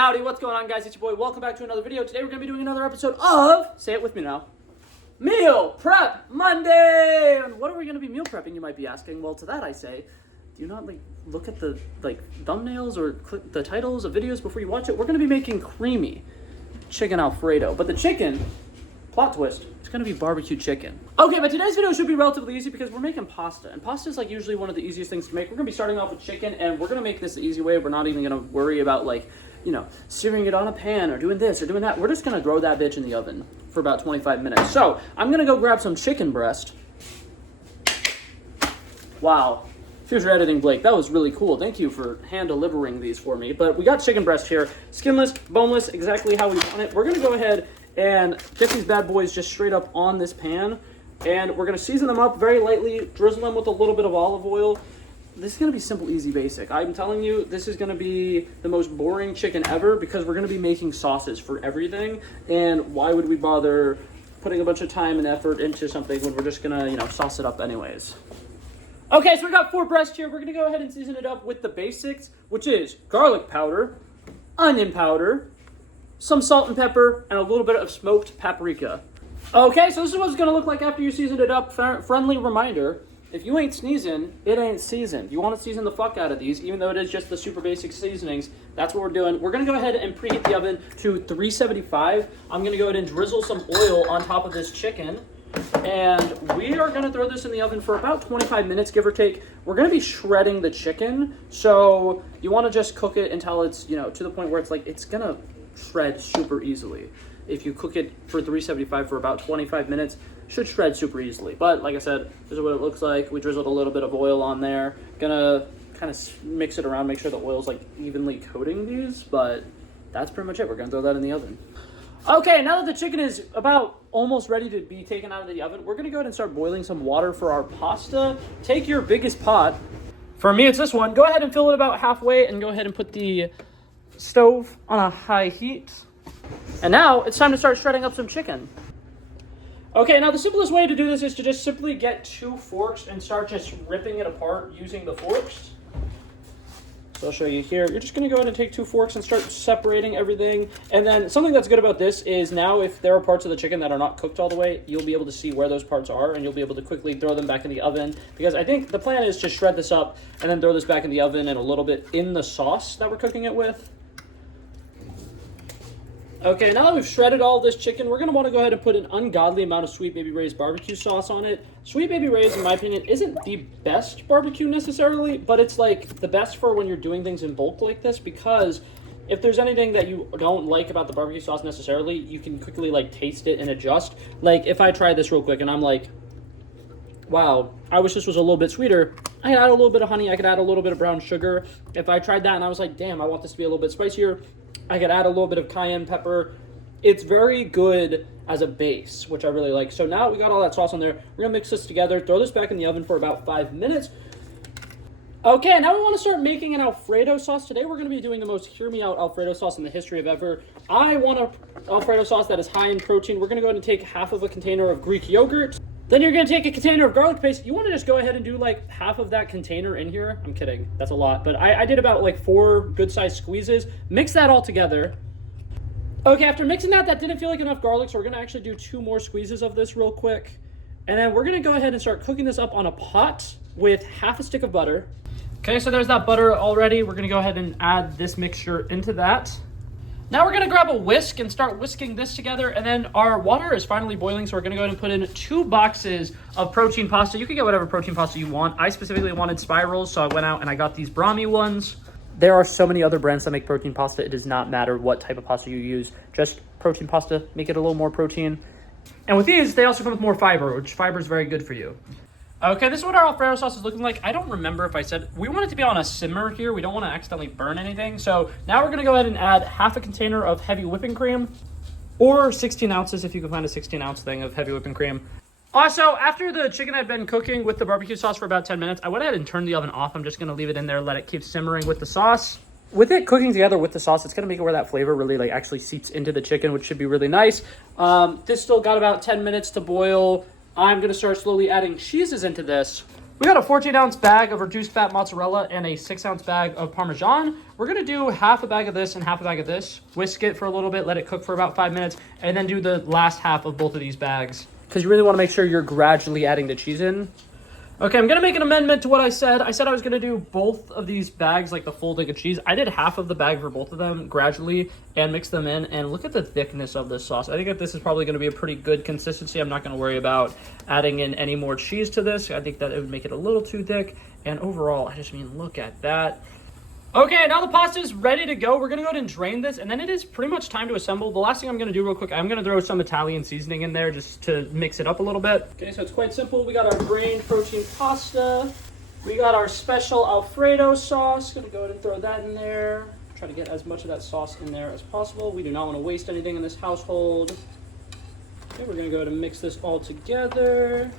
howdy, what's going on, guys? It's your boy. Welcome back to another video. Today we're going to be doing another episode of, say it with me now, Meal Prep Monday! And what are we going to be meal prepping, you might be asking? Well, to that I say, do you not look at the thumbnails or click the titles of videos before you watch it? We're going to be making creamy chicken Alfredo. But the chicken, plot twist, it's going to be barbecue chicken. Okay, but today's video should be relatively easy because we're making pasta. And pasta is usually one of the easiest things to make. We're going to be starting off with chicken, and we're going to make this the easy way. We're not even going to worry about searing it on a pan or doing this or doing that. We're just going to throw that bitch in the oven for about 25 minutes. So I'm going to go grab some chicken breast. Wow. Here's your editing, Blake. That was really cool. Thank you for hand delivering these for me. But we got chicken breast here. Skinless, boneless, exactly how we want it. We're going to go ahead and get these bad boys just straight up on this pan. And we're going to season them up very lightly, drizzle them with a little bit of olive oil. This is going to be simple, easy, basic. I'm telling you, this is going to be the most boring chicken ever because we're going to be making sauces for everything. And why would we bother putting a bunch of time and effort into something when we're just going to, sauce it up anyways? Okay, so we got 4 breasts here. We're going to go ahead and season it up with the basics, which is garlic powder, onion powder, some salt and pepper, and a little bit of smoked paprika. Okay, so this is what it's going to look like after you seasoned it up. Friendly reminder, if you ain't sneezing, it ain't seasoned. You want to season the fuck out of these, even though it is just the super basic seasonings. That's what we're doing. We're going to go ahead and preheat the oven to 375. I'm going to go ahead and drizzle some oil on top of this chicken. And we are going to throw this in the oven for about 25 minutes, give or take. We're going to be shredding the chicken. So you want to just cook it until it's, to the point where it's going to shred super easily. If you cook it for 375 for about 25 minutes, should shred super easily. But like I said, this is what it looks like. We drizzled a little bit of oil on there. Gonna kind of mix it around, make sure the oil's evenly coating these, but that's pretty much it. We're gonna throw that in the oven. Okay, now that the chicken is about almost ready to be taken out of the oven, we're gonna go ahead and start boiling some water for our pasta. Take your biggest pot. For me, it's this one. Go ahead and fill it about halfway and go ahead and put the stove on a high heat. And now it's time to start shredding up some chicken. Okay, now the simplest way to do this is to just simply get 2 forks and start just ripping it apart using the forks. So I'll show you here. You're just going to go ahead and take 2 forks and start separating everything. And then something that's good about this is now if there are parts of the chicken that are not cooked all the way, you'll be able to see where those parts are and you'll be able to quickly throw them back in the oven. Because I think the plan is to shred this up and then throw this back in the oven and a little bit in the sauce that we're cooking it with. Okay, now that we've shredded all this chicken, we're going to want to go ahead and put an ungodly amount of Sweet Baby Ray's barbecue sauce on it. Sweet Baby Ray's, in my opinion, isn't the best barbecue necessarily, but it's the best for when you're doing things in bulk like this, because if there's anything that you don't like about the barbecue sauce necessarily, you can quickly taste it and adjust. If I try this real quick and I'm wow, I wish this was a little bit sweeter, I could add a little bit of honey, I could add a little bit of brown sugar. If I tried that and I was damn, I want this to be a little bit spicier, I could add a little bit of cayenne pepper. It's very good as a base, which I really like. So now we got all that sauce on there. We're going to mix this together, throw this back in the oven for about 5 minutes. Okay, now we want to start making an Alfredo sauce. Today we're going to be doing the most hear me out Alfredo sauce in the history of ever. I want an Alfredo sauce that is high in protein. We're going to go ahead and take half of a container of Greek yogurt. Then you're going to take a container of garlic paste. You want to just go ahead and do half of that container in here. I'm kidding. That's a lot. But I did about 4 good-sized squeezes. Mix that all together. Okay, after mixing that didn't feel like enough garlic, so we're going to actually do 2 more squeezes of this real quick. And then we're going to go ahead and start cooking this up on a pot with half a stick of butter. Okay, so there's that butter already. We're going to go ahead and add this mixture into that. Now we're going to grab a whisk and start whisking this together, and then our water is finally boiling, so we're going to go ahead and put in 2 boxes of protein pasta. You can get whatever protein pasta you want. I specifically wanted spirals, so I went out and I got these Brahmi ones. There are so many other brands that make protein pasta. It does not matter what type of pasta you use. Just protein pasta, make it a little more protein. And with these, they also come with more fiber, which fiber is very good for you. Okay, this is what our Alfredo sauce is looking like. I don't remember if I said, we want it to be on a simmer here. We don't want to accidentally burn anything. So now we're going to go ahead and add half a container of heavy whipping cream, or 16 ounces if you can find a 16-ounce thing of heavy whipping cream. Also, after the chicken had been cooking with the barbecue sauce for about 10 minutes, I went ahead and turned the oven off. I'm just going to leave it in there, let it keep simmering with the sauce. With it cooking together with the sauce, it's going to make it where that flavor really actually seeps into the chicken, which should be really nice. This still got about 10 minutes to boil. I'm going to start slowly adding cheeses into this. We got a 14-ounce bag of reduced fat mozzarella and a 6-ounce bag of Parmesan. We're gonna do half a bag of this and half a bag of this. Whisk it for a little bit, let it cook for about 5 minutes, and then do the last half of both of these bags. Because you really wanna make sure you're gradually adding the cheese in. Okay, I'm gonna make an amendment to what I said. I said I was gonna do both of these bags, like the full thing of cheese. I did half of the bag for both of them gradually and mix them in. And look at the thickness of this sauce. I think that this is probably gonna be a pretty good consistency. I'm not gonna worry about adding in any more cheese to this. I think that it would make it a little too thick. And overall, I just mean, look at that. Okay, now the pasta is ready to go. We're gonna go ahead and drain this, and then it is pretty much time to assemble. The last thing I'm gonna do real quick, I'm gonna throw some Italian seasoning in there just to mix it up a little bit. Okay, so it's quite simple. We got our drained protein pasta. We got our special Alfredo sauce. Gonna go ahead and throw that in there. Try to get as much of that sauce in there as possible. We do not wanna waste anything in this household. Okay, we're gonna go ahead and mix this all together.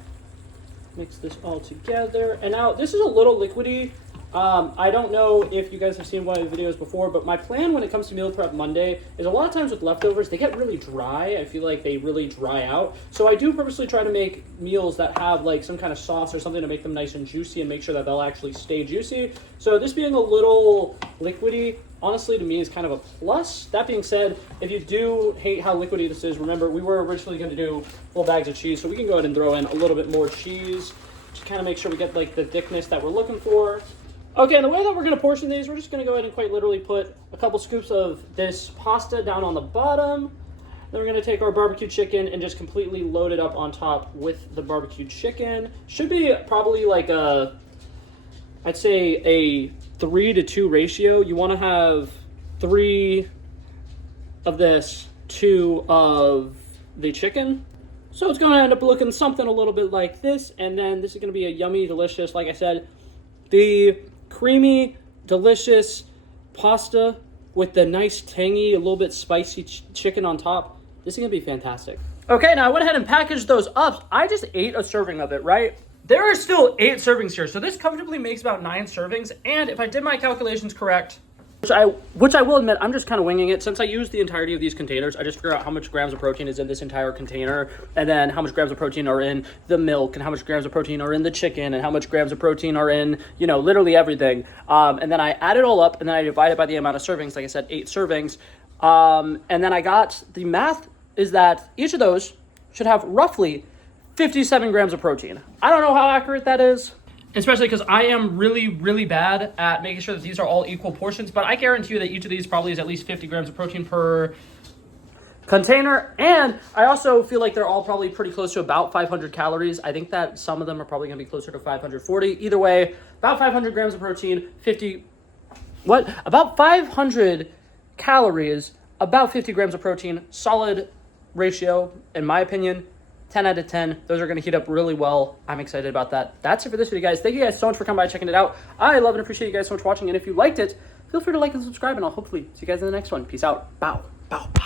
Mix this all together. And now, this is a little liquidy. I don't know if you guys have seen one of the videos before, but my plan when it comes to meal prep Monday is a lot of times with leftovers, they get really dry. I feel like they really dry out. So I do purposely try to make meals that have like some kind of sauce or something to make them nice and juicy and make sure that they'll actually stay juicy. So this being a little liquidy, honestly, to me is kind of a plus. That being said, if you do hate how liquidy this is, remember we were originally going to do full bags of cheese, so we can go ahead and throw in a little bit more cheese to kind of make sure we get like the thickness that we're looking for. Okay, and the way that we're going to portion these, we're just going to go ahead and quite literally put a couple scoops of this pasta down on the bottom. Then we're going to take our barbecue chicken and just completely load it up on top with the barbecue chicken. Should be probably like a, I'd say a 3-to-2 ratio. You want to have 3 of this, 2 of the chicken. So it's going to end up looking something a little bit like this. And then this is going to be a yummy, delicious, like I said, the creamy, delicious pasta with the nice, tangy, a little bit spicy chicken on top. This is going to be fantastic. Okay, now I went ahead and packaged those up. I just ate a serving of it, right? There are still 8 servings here, so this comfortably makes about 9 servings. And if I did my calculations correct, which I will admit, I'm just kind of winging it. Since I used the entirety of these containers, I just figure out how much grams of protein is in this entire container, and then how much grams of protein are in the milk, and how much grams of protein are in the chicken, and how much grams of protein are in, you know, literally everything. And then I add it all up, and then I divide it by the amount of servings. Like I said, 8 servings. And then I got the math is that each of those should have roughly 57 grams of protein. I don't know how accurate that is, especially because I am really, really bad at making sure that these are all equal portions, but I guarantee you that each of these probably is at least 50 grams of protein per container. And I also feel like they're all probably pretty close to about 500 calories. I think that some of them are probably gonna be closer to 540. Either way, about 500 grams of protein, about 500 calories, about 50 grams of protein, solid ratio, in my opinion. 10 out of 10. Those are going to heat up really well. I'm excited about that. That's it for this video, guys. Thank you guys so much for coming by and checking it out. I love and appreciate you guys so much for watching. And if you liked it, feel free to like and subscribe, and I'll hopefully see you guys in the next one. Peace out. Bow. Bow. Bow.